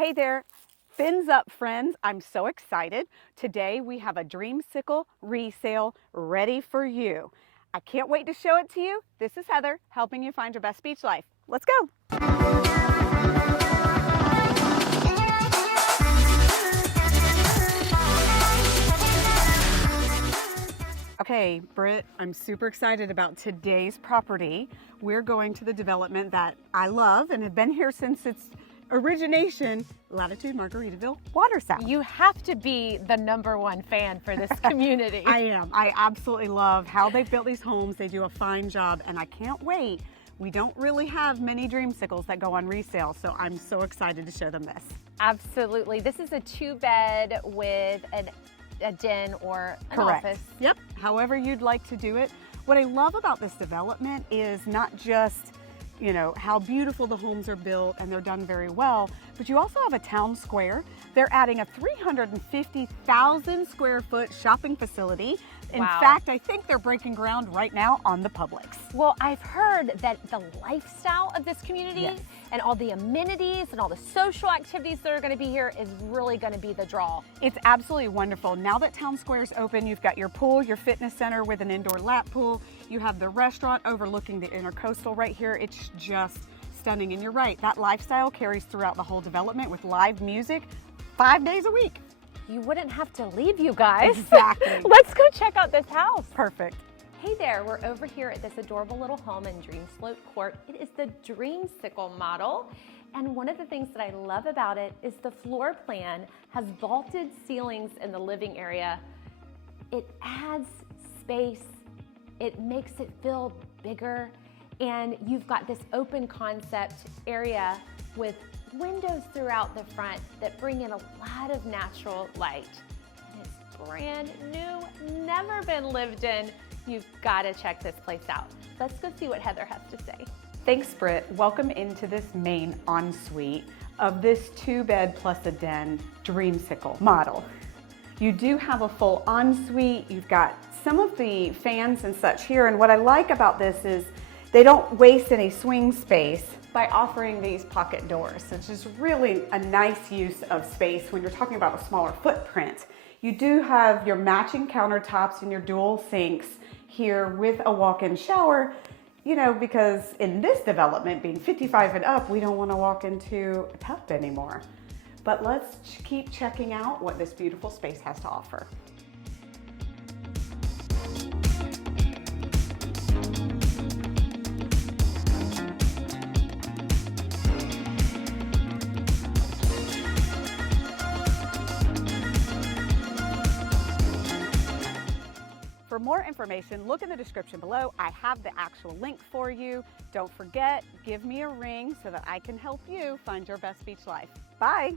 Hey there, fins up friends. I'm so excited. Today we have a Dreamsicle resale ready for you. I can't wait to show it to you. This is Heather, helping you find your best beach life. Let's go. Okay, Britt, I'm super excited about today's property. We're going to the development that I love and have been here since its origination, Latitude Margaritaville Watersound. You have to be the #1 fan for this community. I am. I absolutely love how they've built these homes. They do a fine job, and I can't wait. We don't really have many Dreamsicles that go on resale, so I'm so excited to show them this. Absolutely. This is a 2-bed with a den or an office. Yep, however you'd like to do it. What I love about this development is not just, you know, how beautiful the homes are built and they're done very well, but you also have a town square. They're adding a 350,000 square foot shopping facility. In fact, I think they're breaking ground right now on the Publix. Well, I've heard that the lifestyle of this community and all the amenities and all the social activities that are going to be here is really going to be the draw. It's absolutely wonderful. Now that Town Square's open, you've got your pool, your fitness center with an indoor lap pool. You have the restaurant overlooking the intercoastal right here. It's just stunning. And you're right, that lifestyle carries throughout the whole development with live music 5 days a week. You wouldn't have to leave, you guys. Exactly. Let's go check out this house. Perfect. Hey there, we're over here at this adorable little home in Dreamslope Court. It is the Dreamsicle model. And one of the things that I love about it is the floor plan has vaulted ceilings in the living area. It adds space. It makes it feel bigger. And you've got this open concept area with windows throughout the front that bring in a lot of natural light. And it's brand new, never been lived in. You've got to check this place out. Let's go see what Heather has to say. Thanks, Britt. Welcome into this main ensuite of this 2-bed plus a den Dreamsicle model. You do have a full ensuite. You've got some of the fans and such here. And what I like about this is they don't waste any swing space by offering these pocket doors, which is really a nice use of space when you're talking about a smaller footprint. You do have your matching countertops and your dual sinks here with a walk-in shower, you know, because in this development, being 55 and up, we don't want to walk into a tub anymore. But let's keep checking out what this beautiful space has to offer. For more information, look in the description below. I have the actual link for you. Don't forget, give me a ring so that I can help you find your best beach life. Bye.